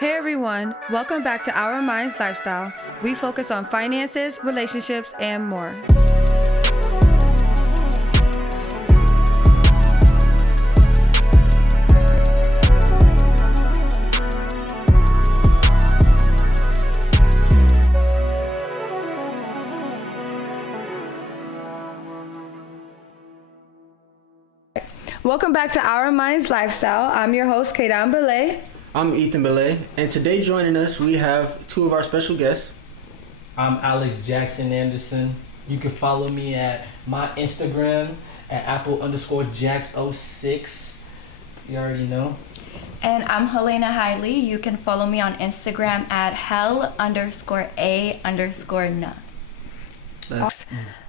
Hey everyone, welcome back to Our Minds Lifestyle. We focus on finances, relationships, and more. Welcome back to Our Minds Lifestyle. I'm your host, Kaydan Belay. I'm Ethan Belay, and today joining us we have two of our special guests. I'm Alex Jackson Anderson. You can follow me at my Instagram at Apple_Jax06. You already know. And I'm Helena Hiley. You can follow me on Instagram at hel_a_na.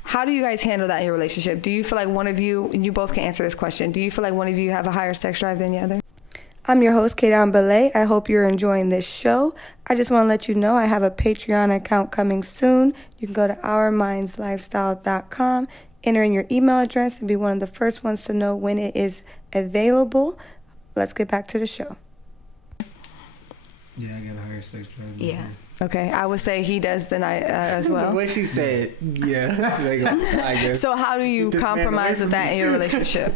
How do you guys handle that in your relationship? Do you feel like one of you, and you both can answer this question, do you feel like one of you have a higher sex drive than the other? I'm your host, Kaydan Belay. I hope you're enjoying this show. I just want to let you know I have a Patreon account coming soon. You can go to ourmindslifestyle.com, enter in your email address, and be one of the first ones to know when it is available. Let's get back to the show. Yeah, I got a higher sex drive. Yeah. Okay, I would say he does than I as well. The way she said, Yeah, I guess. So how do you This man compromise away with that in your relationship?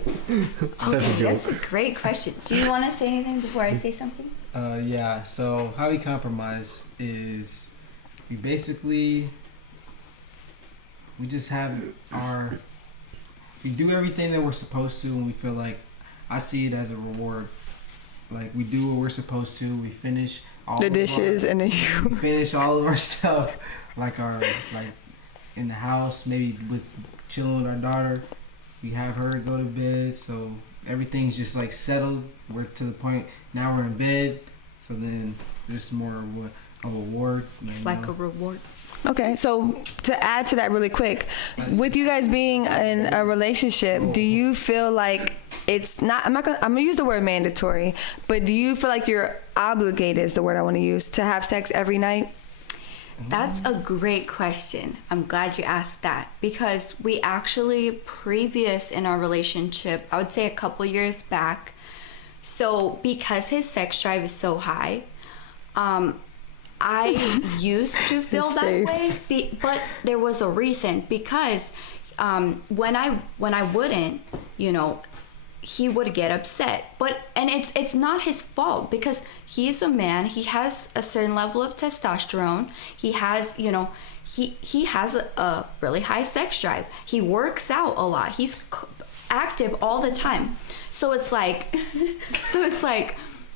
That's a joke. That's a great question. Do you want to say anything before I say something? Yeah, so how we compromise is we just have we do everything that we're supposed to, and we feel like I see it as a reward. Like, we do what we're supposed to, we finish all The of dishes, and then you... we finish all of our stuff, like in the house, maybe with chilling with our daughter. We have her go to bed, so everything's just like settled. We're to the point now we're in bed, so then just more of a reward. It's like a reward. Okay, so to add to that really quick, with you guys being in a relationship, do you feel like it's not, I'm gonna use the word mandatory, but do you feel like you're obligated, is the word I want to use, to have sex every night? That's a great question. I'm glad you asked that, because we actually, previous in our relationship, I would say a couple years back, so because his sex drive is so high, I used to feel that way, but there was a reason, because when I wouldn't, he would get upset. And it's not his fault, because he is a man. He has a certain level of testosterone. He has, he has a really high sex drive. He works out a lot. He's active all the time. So it's like,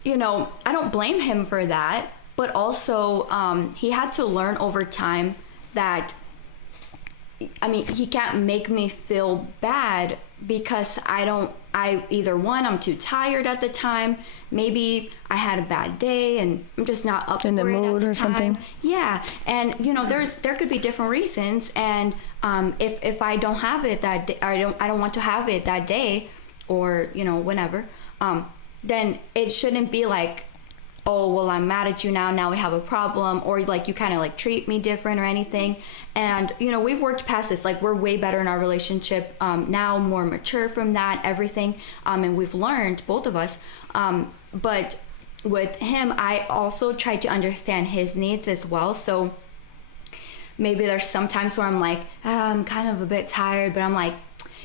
I don't blame him for that. But also, he had to learn over time that, he can't make me feel bad because I'm too tired at the time. Maybe I had a bad day and I'm just not up in the mood or something. Yeah, and there could be different reasons. And if I don't have it that day, I don't want to have it that day, or whenever, then it shouldn't be like, oh, well, I'm mad at you now we have a problem, or like you kind of like treat me different or anything. And we've worked past this. Like, we're way better in our relationship now, more mature from that, everything, and we've learned, both of us, but with him, I also try to understand his needs as well. So maybe there's some times where I'm like, I'm kind of a bit tired, but I'm like,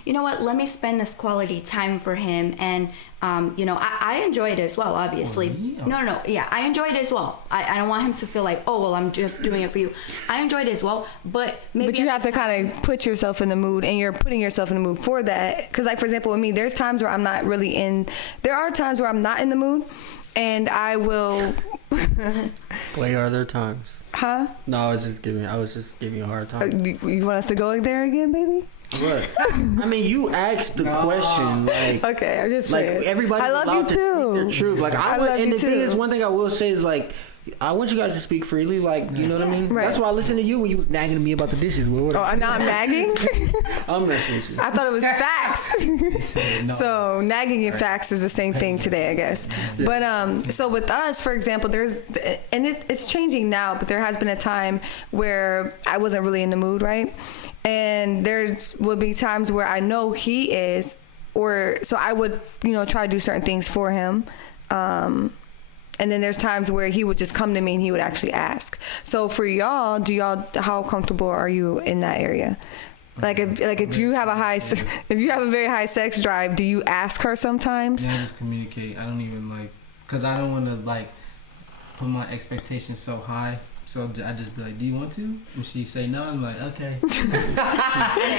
you know what, let me spend this quality time for him. And I enjoy it as well, obviously. Yeah, I enjoy it as well. I don't want him to feel like, oh, well, I'm just doing it for you. I enjoy it as well, but you have to kind of put yourself in the mood, and you're putting yourself in the mood for that. Because, like, for example, with me, there's times where I'm not really there are times where I'm not in the mood, and I will... Wait, are there times? Huh? No, I was just giving you a hard time. You want us to go there again, baby? What? You asked the question. Like, okay, I'm just like playing. everybody's allowed to speak their truth. Like, I love you and the too. thing is, one thing I will say is, like, I want you guys to speak freely. Like, you know what I mean? Right. That's why I listened to you when you was nagging to me about the dishes. Oh, I'm not nagging? I'm messing with you. I thought it was facts. So nagging and facts is the same thing today, I guess. But so with us, for example, it's changing now, but there has been a time where I wasn't really in the mood, right? And there would be times where I know he is, so I would, try to do certain things for him. And then there's times where he would just come to me and he would actually ask. So for y'all, how comfortable are you in that area? Like if you have if you have a very high sex drive, do you ask her sometimes? Yeah, I just communicate. I don't even cause I don't want to put my expectations so high. So I just be like, do you want to? And she say no. I'm like, okay.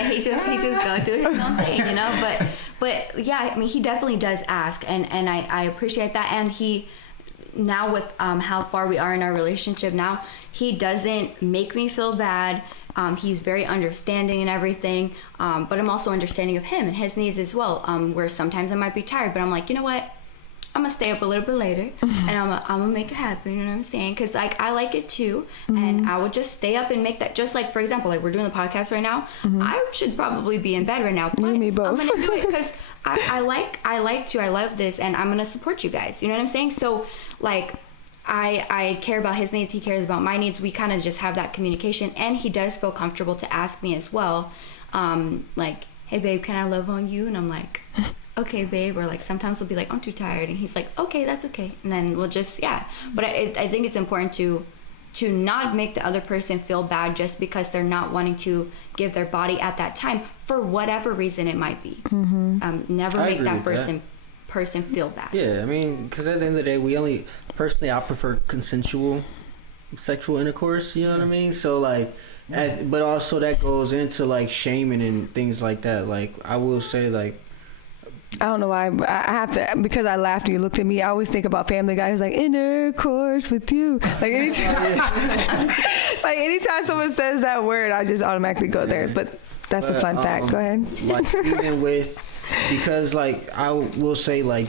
he just go do his own thing, you know. But yeah, I mean, he definitely does ask, and I appreciate that. And he now with how far we are in our relationship now, he doesn't make me feel bad. He's very understanding and everything. But I'm also understanding of him and his needs as well. Where sometimes I might be tired, but I'm like, you know what? I'm gonna stay up a little bit later and I'm gonna make it happen, you know what I'm saying? Because I like it too, and I would just stay up and make that. Just like, for example, we're doing the podcast right now, I should probably be in bed right now, but me both. I'm gonna do it because I love this, and I'm gonna support you guys, you know what I'm saying? So I care about his needs, he cares about my needs. We kind of just have that communication, and he does feel comfortable to ask me as well, hey babe, can I love on you? And I'm like, okay babe. Or sometimes we'll be like, I'm too tired, and he's like, okay, that's okay. And then we'll just but I think it's important to not make the other person feel bad just because they're not wanting to give their body at that time for whatever reason it might be. Never I make agree that with person feel bad. Yeah, I mean, because at the end of the day, I prefer consensual sexual intercourse, you know what I mean? So but also that goes into shaming and things like that. I will say I don't know why I have to, because I laughed and you looked at me. I always think about Family Guy. It's like intercourse with you. Anytime someone says that word, I just automatically go there. But that's a fun fact. Go ahead. Even with, because I will say I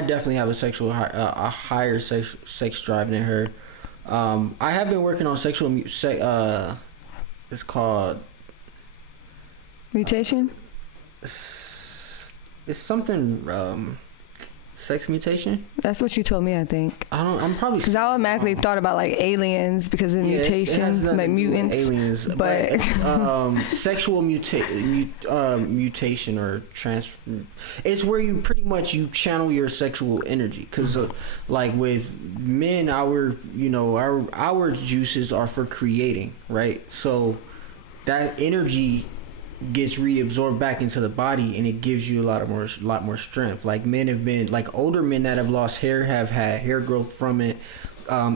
definitely have a higher sex drive than her. I have been working on it's called mutation. It's something sex mutation. That's what you told me, I think. I'm probably, because I automatically thought about aliens because of mutations, mutants. Aliens, but sexual mutation or it's where you pretty much you channel your sexual energy. Because with men, our juices are for creating, right? So that energy gets reabsorbed back into the body, and it gives you a lot more strength. Men have been older men that have lost hair have had hair growth from it,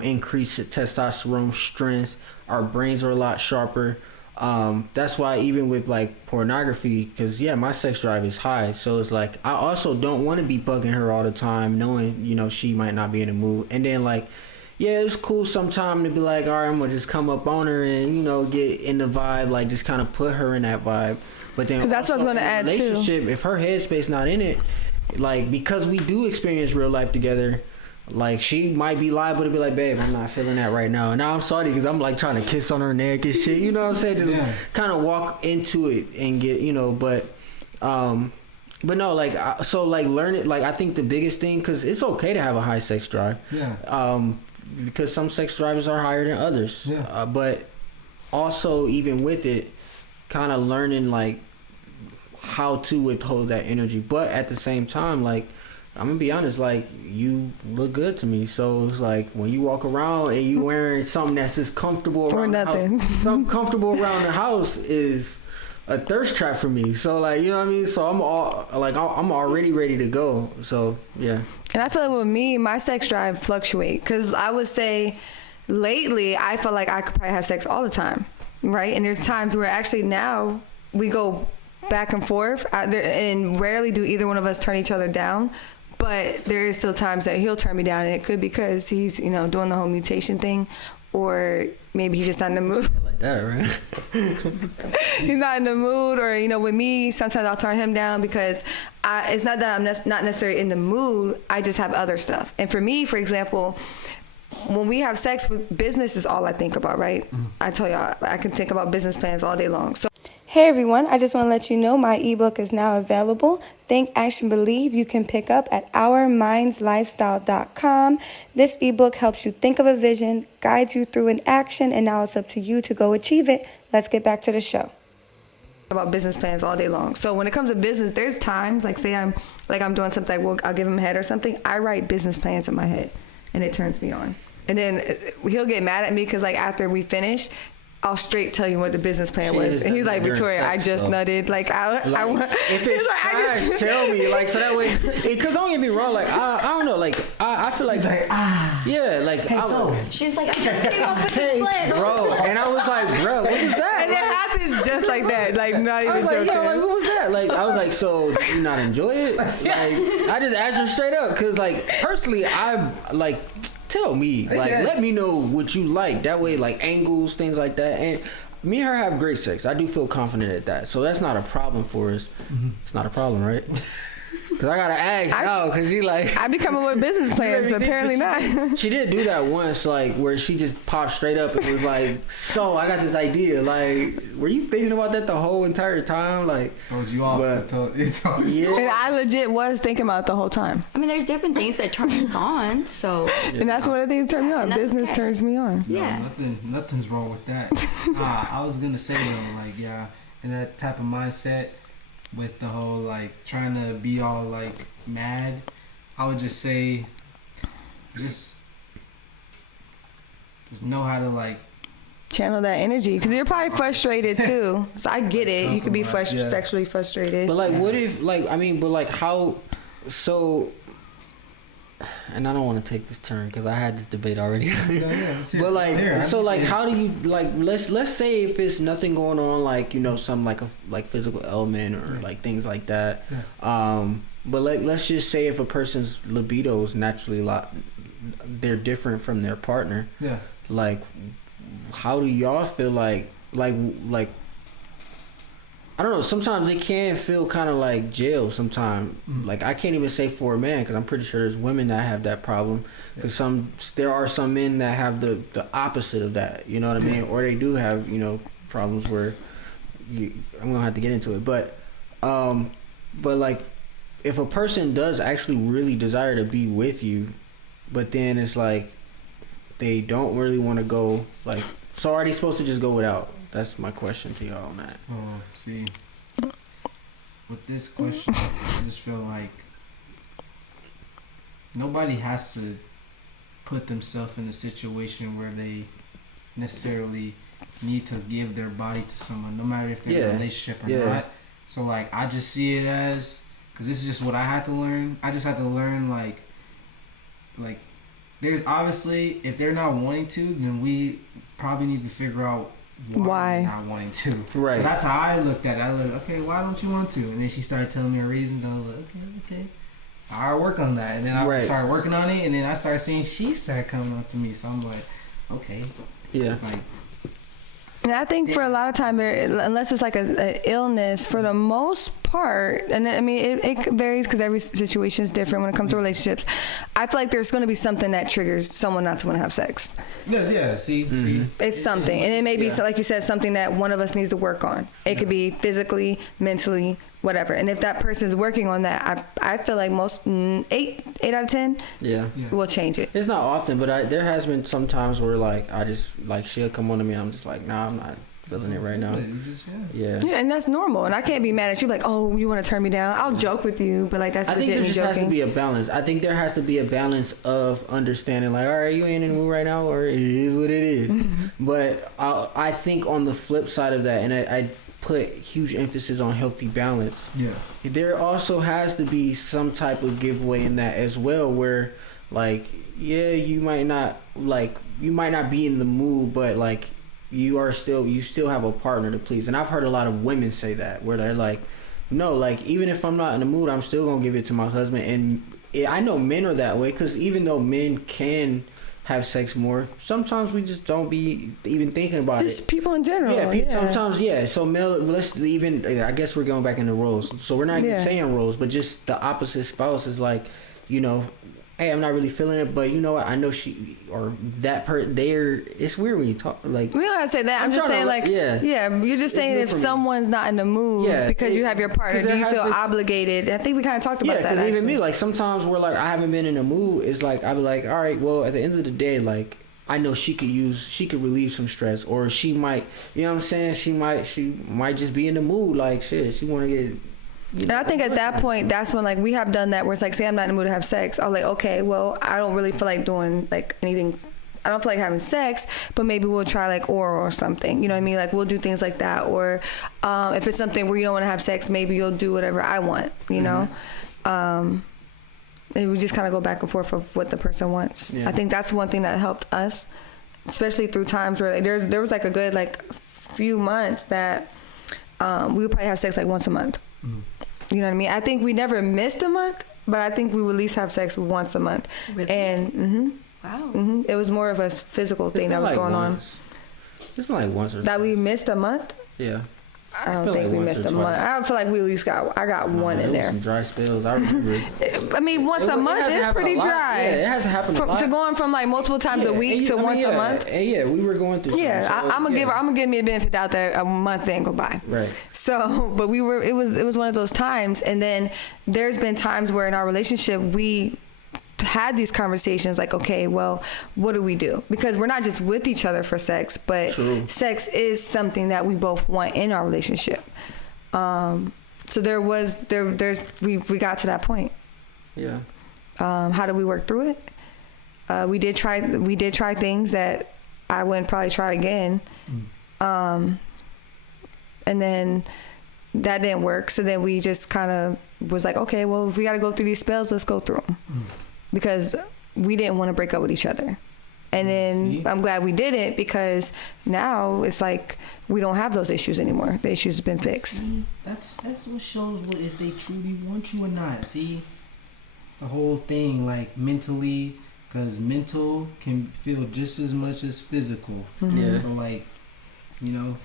increased testosterone strength. Our brains are a lot sharper. That's why even with pornography, because my sex drive is high, so it's I also don't want to be bugging her all the time, knowing she might not be in the mood. And then it's cool sometime to be all right, I'm gonna just come up on her and get in the vibe, just kind of put her in that vibe. But then that's what I was gonna add too. Relationship, if her headspace not in it, because we do experience real life together, she might be liable to be babe, I'm not feeling that right now. Now I'm sorry because I'm trying to kiss on her neck and shit. You know what I'm saying? Just kind of walk into it and get but no, learn it. I think the biggest thing, because it's okay to have a high sex drive. Yeah. Because some sex drives are higher than others. Yeah. But also, even with it, kind of learning how to withhold that energy. But at the same time, I'm gonna be honest, you look good to me. So it's when you walk around and you wearing something that's just comfortable around the house, something comfortable around the house is a thirst trap for me. So you know what I mean? So I'm I'm already ready to go. So yeah. And I feel with me, my sex drive fluctuate, because I would say lately I feel like I could probably have sex all the time, right? And there's times where actually now we go back and forth, and rarely do either one of us turn each other down. But there is still times that he'll turn me down, and it could be because he's doing the whole mutation thing, or maybe he's just not in the mood. Like that, right? He's not in the mood, or with me, sometimes I'll turn him down because it's not that I'm not necessarily in the mood. I just have other stuff. And for me, for example, when we have sex, business is all I think about, right? I tell y'all, I can think about business plans all day long. So. Hey everyone, I just want to let you know my ebook is now available. Think, Action, Believe you can pick up at OurMindsLifestyle.com. This ebook helps you think of a vision, guides you through an action, and now it's up to you to go achieve it. Let's get back to the show. about business plans all day long. So when it comes to business, there's times like say I'm doing something, I'll give him a head or something. I write business plans in my head, and it turns me on. And then he'll get mad at me because like after we finish, I'll straight tell you what the business plan was, and he's like, Victoria, I just nutted. Like I want. If it's trash, tell me. Like so that way, because don't get me wrong. Like I don't know. Like I feel like yeah. Like She's like, I just came up with this plan. bro, and I was like, bro, what is that? And it happens just like that. Like not even I was like, joking. yo, like what was that? Like I was like, so do you not enjoy it? Like I just asked her straight up, cause like personally, I like. Tell me, like, let me know what you like. That way, like, angles, things like that. And me and her have great sex. I do feel confident at that. So that's not a problem for us. It's not a problem, right? Because I got to ask now, because she like... I be coming with business plans, apparently not. She did do that once, like, where she just popped straight up and was like, so, I got this idea. Like, were you thinking about that the whole entire time? Like... Throws you off. Yeah. And I legit was thinking about it the whole time. I mean, there's different things that turn us on, so... And that's one of the things that turns me on. And that's Business okay. turns me on. No, Yeah. nothing's wrong with that. I was gonna say though, like yeah, in that type of mindset, with the whole like trying to be all like mad, I would just say, just know how to like Channel that energy, because you're probably frustrated too. So I get it. You could be sexually frustrated. But like, what if, like, I mean, but like, how? So, and I don't want to take this turn because I had this debate already. But like, so like, how do you like? Let's say if it's nothing going on, like you know, some like a physical element or like things like that. But like, let's just say if a person's libido is naturally they're different from their partner. Yeah. Like, how do y'all feel like I don't know, sometimes it can feel kind of like jail sometimes. Like I can't even say for a man because I'm pretty sure there's women that have that problem, because there are some men that have the opposite of that, you know what I mean, or they do have, you know, problems where I'm gonna have to get into it, but like if a person does actually really desire to be with you, but then it's like they don't really want to go, like, so are they supposed to just go without? That's my question to y'all on that. Oh, see, with this question, I just feel like nobody has to put themselves in a situation where they necessarily need to give their body to someone, no matter if they're in a relationship or not. So, like, I just see it as, because this is just what I had to learn. I just had to learn, like, there's obviously, if they're not wanting to, then we probably need to figure out why they're not wanting to. Right. So that's how I looked at it. I looked, okay, why don't you want to? And then she started telling me her reasons. I was like, okay. I'll work on that. And then I started working on it. And then I started seeing she started coming up to me. So I'm like, okay. Yeah. Like, And I think for a lot of time, unless it's like an illness, for the most part, and I mean, it varies because every situation is different when it comes to relationships. I feel like there's going to be something that triggers someone not to want to have sex. Yeah, see? It's something. And it may be, so like you said, something that one of us needs to work on. It could be physically, mentally, whatever. And if that person is working on that, I feel like most 8 out of 10 will change it. It's not often, but there has been some times where like I just like she'll come on to me, I'm just like, nah, I'm not feeling it right now. Yeah, and that's normal. And I can't be mad at you like, oh, you want to turn me down? I'll joke with you, but like that's I think legit there me just joking. has to be a balance. I think there has to be a balance of understanding, like, all right, you ain't in the mood right now, or it is what it is. But I think on the flip side of that, and I put huge emphasis on healthy balance. Yes. There also has to be some type of giveaway in that as well, where like, yeah, you might not be in the mood, but like you still have a partner to please. And I've heard a lot of women say that, where they're like, no, like even if I'm not in the mood, I'm still gonna give it to my husband. And I know men are that way, because even though men can have sex more, sometimes we just don't be even thinking about it. Just people in general. Sometimes, yeah. So I guess we're going back into roles. So we're not even saying roles, but just the opposite spouse is like, you know, hey, I'm not really feeling it, but you know what? I know she or that person. It's weird when you talk like. We don't have to say that. I'm just saying like, you're just saying if someone's not in the mood because you have your partner, do you feel obligated? I think we kind of talked about that. Yeah, because even me, like sometimes we're like, I haven't been in the mood. It's like I'll be like, all right, well, at the end of the day, like I know she could relieve some stress, or she might, you know what I'm saying? She might just be in the mood, like shit. She want to get. And I think at that point, that's when like we have done that where it's like, say I'm not in the mood to have sex. I'm like, okay, well, I don't really feel like doing like anything. I don't feel like having sex, but maybe we'll try like oral or something. You know what I mean? Like we'll do things like that. Or if it's something where you don't want to have sex, maybe you'll do whatever I want, you know? And we just kind of go back and forth of what the person wants. Yeah. I think that's one thing that helped us, especially through times where like, there was like a good like few months that we would probably have sex like once a month. You know what I mean? I think we never missed a month, but I think we would at least have sex once a month. Really? And Wow. it was more of a physical thing that was like going once. It's been like once or on. That we missed a month? yeah. I don't feel think like we once missed or a month. twice. I feel like we at least got one There in was there. some dry spells. I remember. I mean, once a month hasn't is happened pretty a lot. dry. Yeah, it hasn't happened a lot. To going from like multiple times a week to once a month. And yeah, we were going through. Yeah, something, so, I'm gonna give me a benefit out there. A month ain't go by. Right. So, but it was one of those times, and then there's been times where in our relationship we had these conversations like, okay, well, what do we do? Because we're not just with each other for sex, but True. sex is something that we both want in our relationship. So we got to that point. Yeah. How do we work through it? We did try things that I wouldn't probably try again. And then that didn't work. So then we just kind of was like, okay, well, if we got to go through these spells, let's go through them. Because we didn't want to break up with each other. And then See? I'm glad we did it, because now it's like we don't have those issues anymore. The issues have been fixed. See, that's what shows if they truly want you or not. See, the whole thing, like mentally, because mental can feel just as much as physical. Yeah. So like, you know,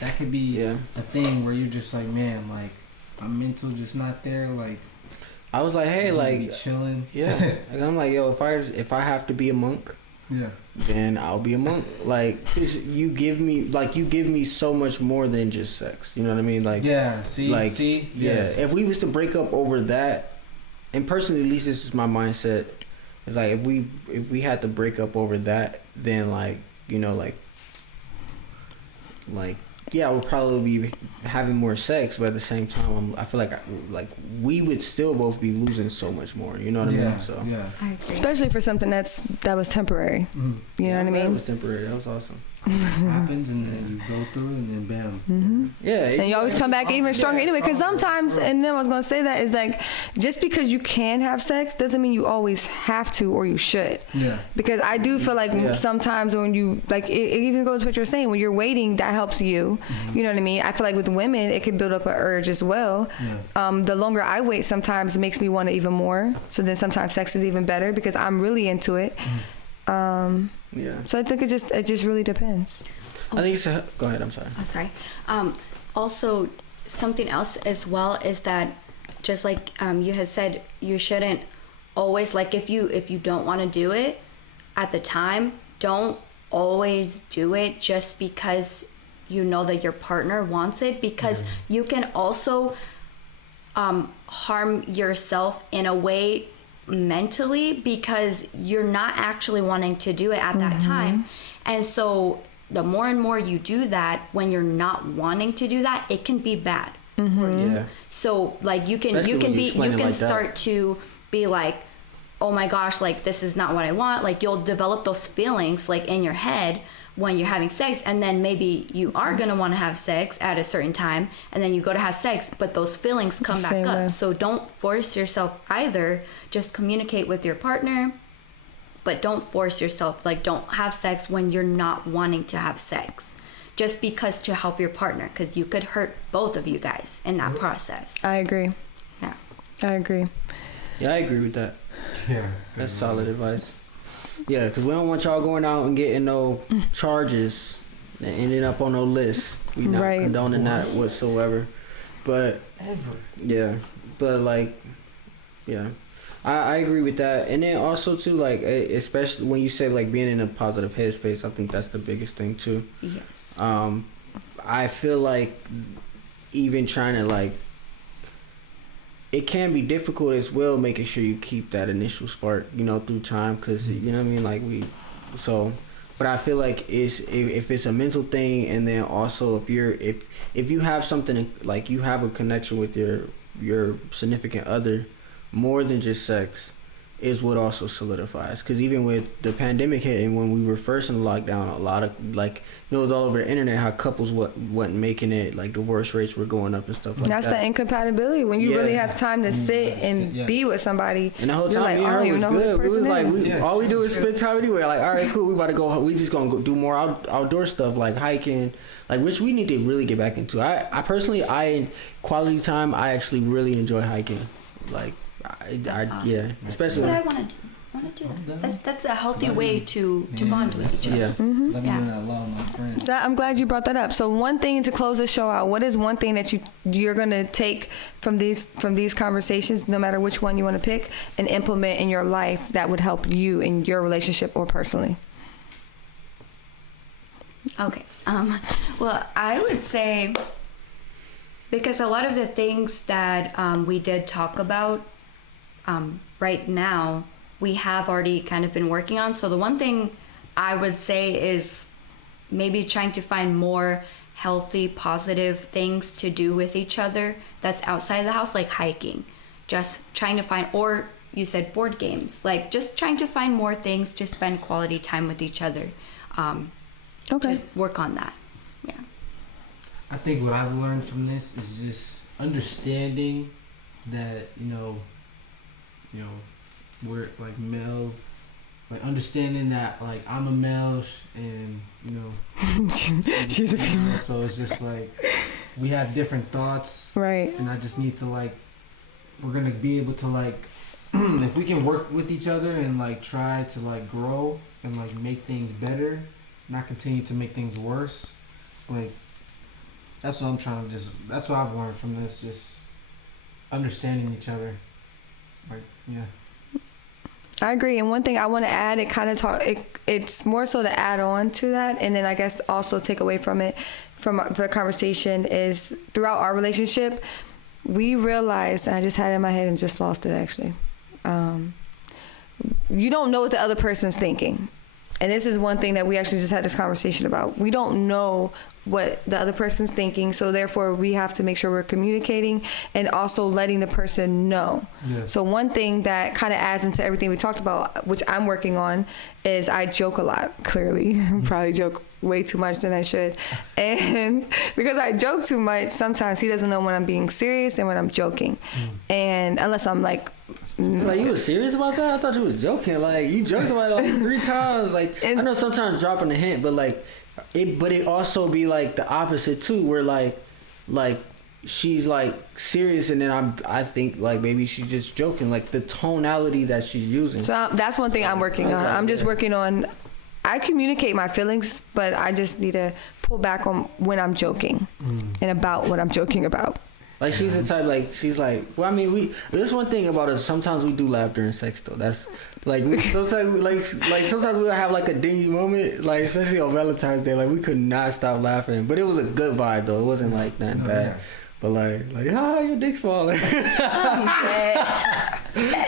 that could be Yeah. a thing where you're just like, man, like my mental just not there. Like I was like, hey, just like, be chilling. yeah. Like, I'm like, yo, if I have to be a monk, Yeah. then I'll be a monk. Like, 'cause you give me so much more than just sex. You know what I mean? Like, Yeah. See. like, See. yeah. Yes. If we was to break up over that, and personally, at least this is my mindset. It's like if we had to break up over that, then like, you know, like yeah, we'll probably be having more sex, but at the same time, I feel like we would still both be losing so much more. You know what I Yeah. mean? So Yeah. I agree. Especially for something that was temporary. Mm. You know what I That mean? was temporary. That was awesome. It happens, and then you go through it, and then bam. Yeah, And you always come back even stronger anyway. Because sometimes, and then I was going to say that is like, just because you can have sex doesn't mean you always have to or you should. Yeah. Because I do feel like Yeah. sometimes when you, like, it even goes to what you're saying, when you're waiting, that helps you. You know what I mean? I feel like with women, it can build up an urge as well. Yeah. The longer I wait, sometimes it makes me want it even more. So then sometimes sex is even better because I'm really into it. Yeah. So I think it just really depends. I think it's go ahead. I'm sorry. Oh, sorry. Also, something else as well is that, just like you had said, you shouldn't always, like, if you don't want to do it at the time, don't always do it just because you know that your partner wants it, because you can also harm yourself in a way mentally, because you're not actually wanting to do it at that time. And so the more and more you do that when you're not wanting to do that, it can be bad for you. Yeah. So like you can Especially when you explain it like that. start to be like, oh my gosh, like this is not what I want. Like you'll develop those feelings like in your head when you're having sex, and then maybe you are gonna want to have sex at a certain time, and then you go to have sex, but those feelings come back Same up. way. So don't force yourself either. Just communicate with your partner, but don't force yourself. Like don't have sex when you're not wanting to have sex, just because to help your partner, because you could hurt both of you guys in that process. I agree. Yeah. I agree. Yeah, I agree with that. Yeah. That's solid advice. Yeah, because we don't want y'all going out and getting no charges and ending up on no list. We not Right. condoning that whatsoever. But yeah, but like, yeah, I agree with that. And then also too, like, especially when you say like being in a positive headspace, I think that's the biggest thing too. Yes. I feel like even trying to like, it can be difficult as well, making sure you keep that initial spark, you know, through time, because you know what I mean, like so But I feel like if it's a mental thing, and then also if you have something like you have a connection with your significant other, more than just sex, is what also solidifies. Because even with the pandemic hitting, when we were first in lockdown, a lot of like it was all over the internet how couples wasn't making it, like divorce rates were going up and stuff like That's that. the incompatibility when you Yeah. really have time to sit and Yes. be with somebody. And the whole You're time, like, me and I her don't even was know who this good. We was person like, is. Yeah. all we do is spend time anyway. Like, all right, cool. We about to go. We just gonna go do more outdoor stuff, like hiking, like which we need to really get back into. I personally, quality time. I actually really enjoy hiking. Like, Awesome. yeah, especially. That's what I want to do. I want to do that. That's a healthy way to bond with each other. Yeah. I've been doing Yeah. that a lot with my friends. So I'm glad you brought that up. So one thing to close this show out, what is one thing that you're gonna take from these conversations, no matter which one you want to pick, and implement in your life that would help you in your relationship or personally? Okay. Well, I would say, because a lot of the things that we did talk about right now, we have already kind of been working on. So the one thing I would say is maybe trying to find more healthy, positive things to do with each other that's outside the house, like hiking. Just trying to find, or you said board games, like just trying to find more things to spend quality time with each other. Okay. To work on that. Yeah. I think what I've learned from this is just understanding that you know we're like male, like understanding that like I'm a male and you know She's a female. so it's just like we have different thoughts, Right. and I just need to like we're gonna be able to like if we can work with each other and like try to like grow and like make things better, not continue to make things worse, like that's what I'm trying to that's what I've learned from this, just understanding each other, like yeah. I agree. And one thing I want to add, it's more so to add on to that, and then I guess also take away from it, from the conversation, is throughout our relationship, we realized, and I just had it in my head and just lost it actually. You don't know what the other person's thinking. And this is one thing that we actually just had this conversation about. We don't know what the other person's thinking, so therefore we have to make sure we're communicating and also letting the person know. Yes. So one thing that kind of adds into everything we talked about, which I'm working on, is I joke a lot, clearly. Probably joke way too much than I should. And because I joke too much, sometimes he doesn't know when I'm being serious and when I'm joking. And unless I'm like you was serious about that? I thought you was joking. Like, you joked about it like 3 times. Like, I know sometimes dropping a hint, but like, it also be like the opposite too, where like she's like serious, and then I think like maybe she's just joking, like the tonality that she's using. So that's one thing I'm working on. I'm just working on, I communicate my feelings, but I just need to pull back on when I'm joking and about what I'm joking about. Like, she's the type, like, she's like, well, I mean, there's one thing about us, sometimes we do laugh during sex, though. That's, like, sometimes we'll have, like, a dingy moment, like, especially on Valentine's Day, like, we could not stop laughing. But it was a good vibe, though. It wasn't, like, nothing bad. Yeah. But, like, your dick's falling. Like,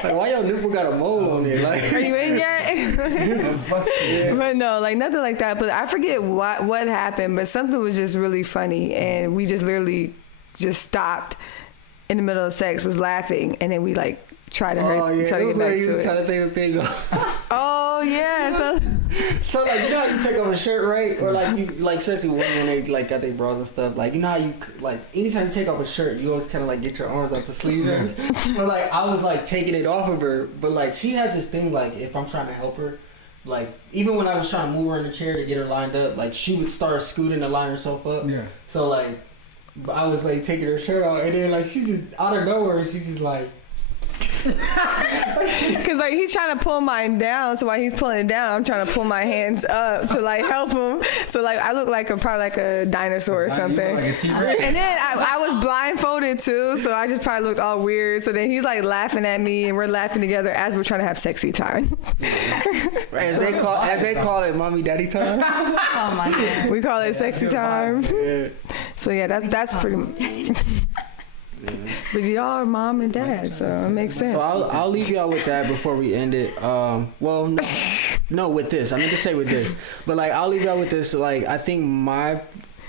why your nipple got a mole on it? Like, Are you in yet? But no, like nothing like that. But I forget what happened, but something was just really funny, and we just literally just stopped in the middle of sex, was laughing, and then we like try to it get was back like you to was it. trying to take the thing off. Oh yeah, So like, you know how you take off a shirt, right? Or like, you like, especially when they like got their bras and stuff, like, you know how you like anytime you take off a shirt, you always kind of like get your arms out the sleeve. But like, I was like taking it off of her, but like, she has this thing, like, if I'm trying to help her, like, even when I was trying to move her in the chair to get her lined up, like, she would start scooting to line herself up. Yeah. So like, I was like taking her shirt off, and then like, she just out of nowhere, she just like. because like he's trying to pull mine down, so while he's pulling it down, I'm trying to pull my hands up to like help him. So like I look like probably like a dinosaur or something. Like a T-Rex. And then I was blindfolded too, so I just probably looked all weird. So then he's like laughing at me, and we're laughing together as we're trying to have sexy time. As they call it, mommy daddy time. Oh my god. We call it sexy time. Yeah. So yeah, that's pretty much. But y'all are mom and dad, so it makes sense. So I'll leave y'all with that before we end it. Well, no, No, with this. I mean to say with this. But like I'll leave out with this. Like I think my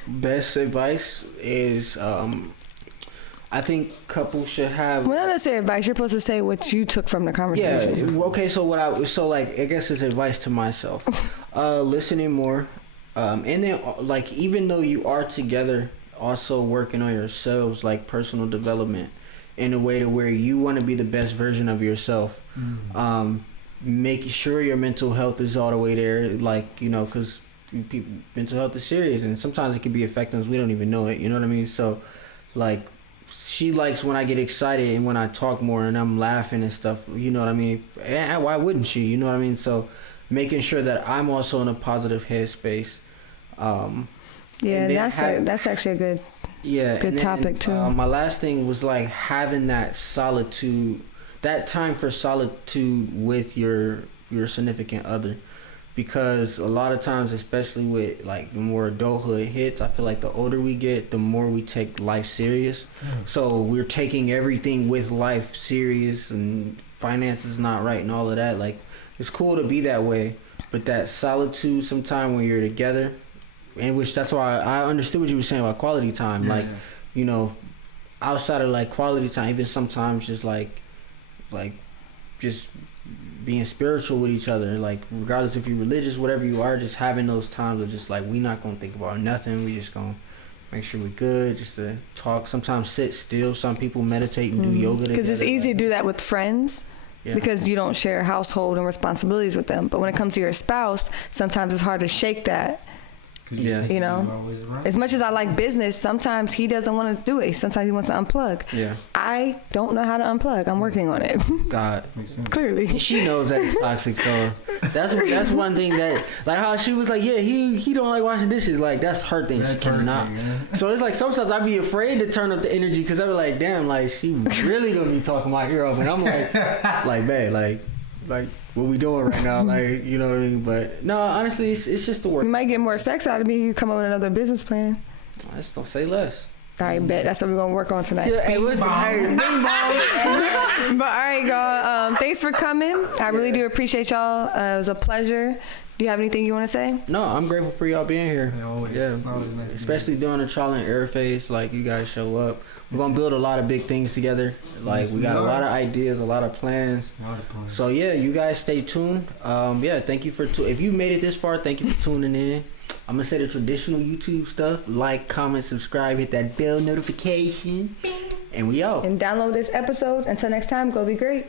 best advice is I think couples should have Well, not necessarily advice. You're supposed to say what you took from the conversation. yeah, okay, so like I guess it's advice to myself. Listening more. And then like even though you are together, also working on yourselves, like personal development in a way to where you want to be the best version of yourself. Make sure your mental health is all the way there, like, you know, because mental health is serious and sometimes it can be affecting us, we don't even know it, you know what I mean? So like she likes when I get excited and when I talk more and I'm laughing and stuff, you know what I mean? And why wouldn't she, you know what I mean? So making sure that I'm also in a positive headspace. Yeah, that's actually a good topic too. My last thing was like having that solitude, that time for solitude with your significant other, because a lot of times, especially with like the more adulthood hits, I feel like the older we get, the more we take life serious. So we're taking everything with life serious, and finances not right and all of that. Like it's cool to be that way, but that solitude sometime when you're together, and which that's why I understood what you were saying about quality time. Like, you know, outside of like quality time, even sometimes just like just being spiritual with each other, like regardless if you're religious, whatever you are, just having those times of just like we not gonna think about nothing, we just gonna make sure we're good, just to talk, sometimes sit still. Some people meditate and do yoga together, because it's easy to do that with friends. Yeah. Because you don't share household and responsibilities with them, but when it comes to your spouse, sometimes it's hard to shake that. Yeah. You know, as much as I like business, sometimes he doesn't want to do it. Sometimes he wants to unplug. Yeah. I don't know how to unplug. I'm working on it. God. Clearly. She knows that it's toxic, so that's one thing that, like how she was like, yeah, he don't like washing dishes. Like that's her thing. That's she her cannot. thing, yeah. So it's like sometimes I'd be afraid to turn up the energy because I'd be like, damn, like she really gonna be talking my ear off, and I'm like babe, like what we doing right now, like, you know what I mean? But no, honestly, it's just the work. You might get more sex out of me if you come up with another business plan. I just don't say less. All right, bet. That's what we're going to work on tonight. Hey, listen, hey, bing bong. But all right, y'all. Thanks for coming. I really do appreciate y'all. It was a pleasure. Do you have anything you want to say? No, I'm grateful for y'all being here. Yeah, always. Yeah, It's always nice to be especially during the trial and error phase. Like you guys show up. We're gonna build a lot of big things together. Like Yes, we we got a are. lot of ideas, a lot of plans. So yeah, you guys stay tuned. Yeah, thank you for if you made it this far, thank you for tuning in. I'm gonna say the traditional YouTube stuff: like, comment, subscribe, hit that bell notification, and we out. And download this episode. Until next time, go be great.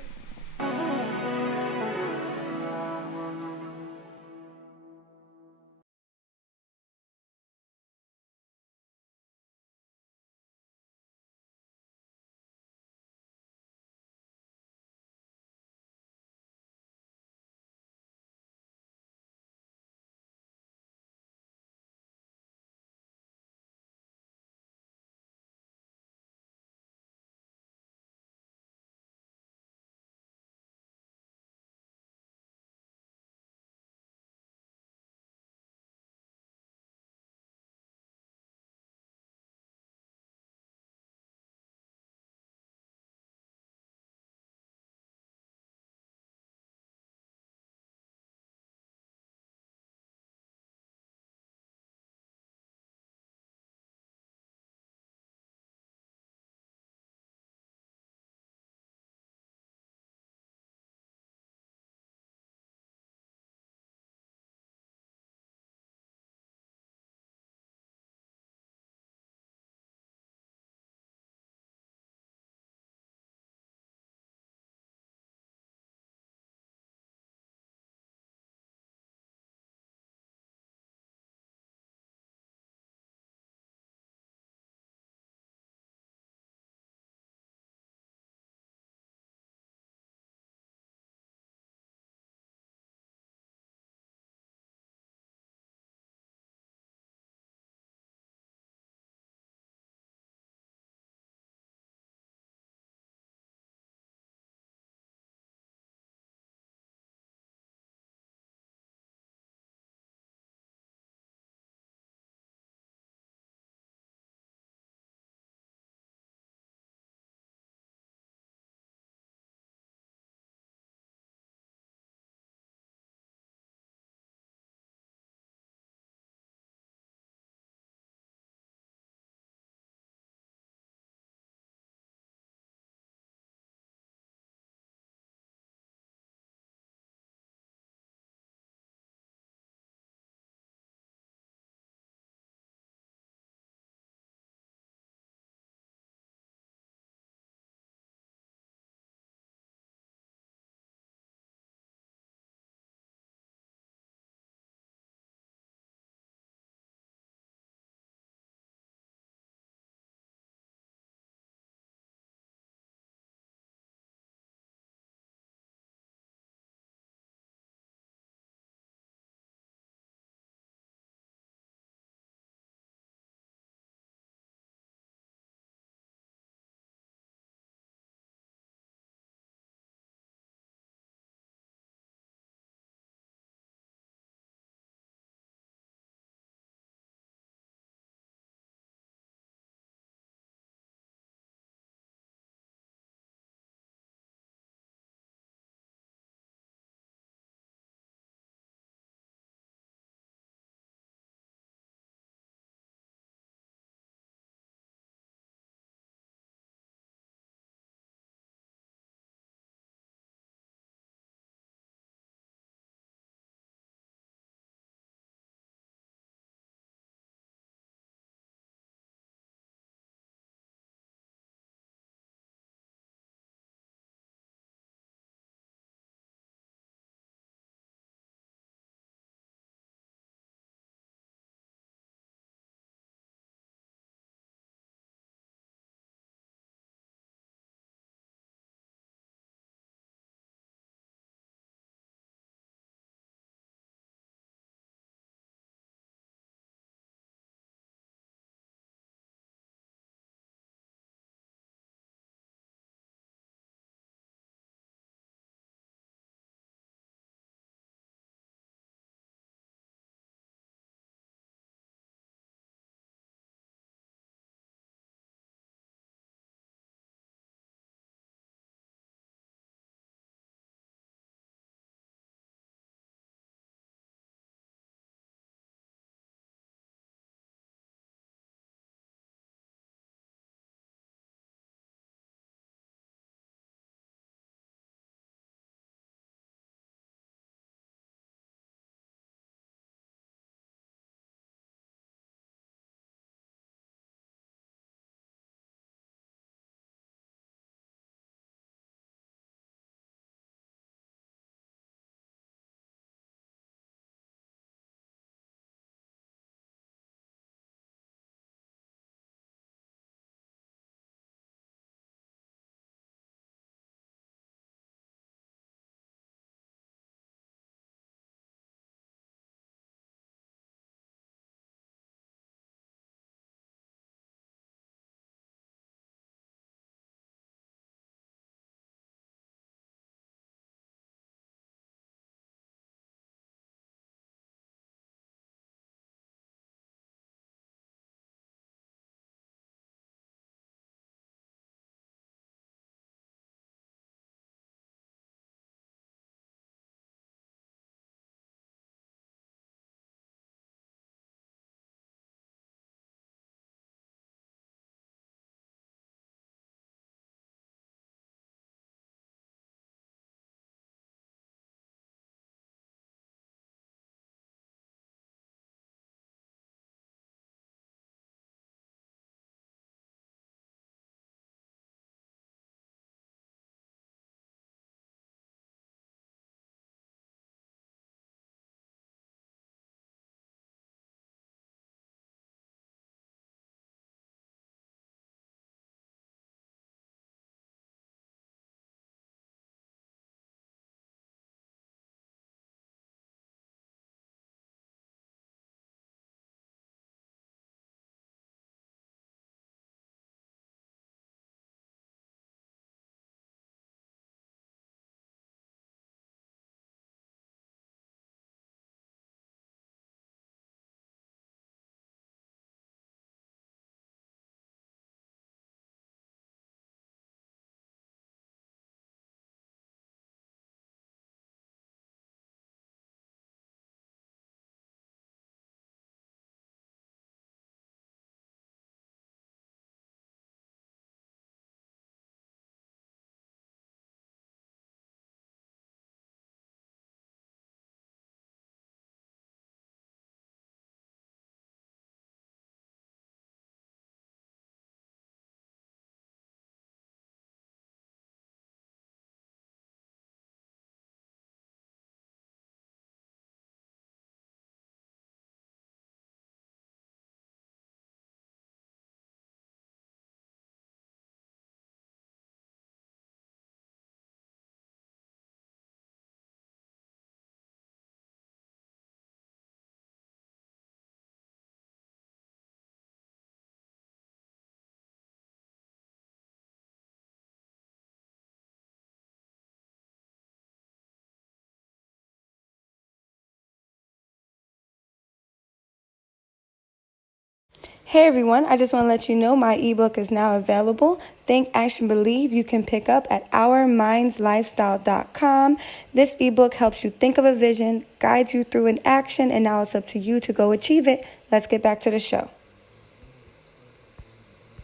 Hey everyone, I just want to let you know my ebook is now available. Think, Action, Believe you can pick up at OurMindsLifestyle.com. This ebook helps you think of a vision, guides you through an action, and now it's up to you to go achieve it. Let's get back to the show.